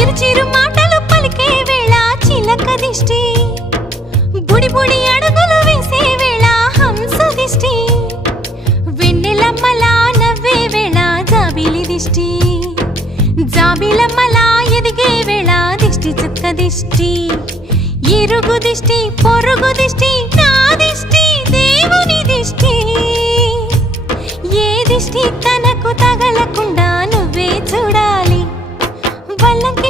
చిరు చిరు మాటలు పలికే వేళ చిలక దిష్టి, బుడి బుడి అడుగులు వేసే వేళ హంస దిష్టి, వెన్నెలమ్మలా నవ్వే వేళ జాబిలి దిష్టి, జాబిలమ్మలా ఎదిగే వేళ దిష్టి చుక్క దిష్టి, ఇరుగు దిష్టి పొరుగు దిష్టి నా దిష్టి దేవుని దిష్టి, ఏ దిష్టి తనకు తగలకుండా నువ్వే చూడాలి. వల్లంకి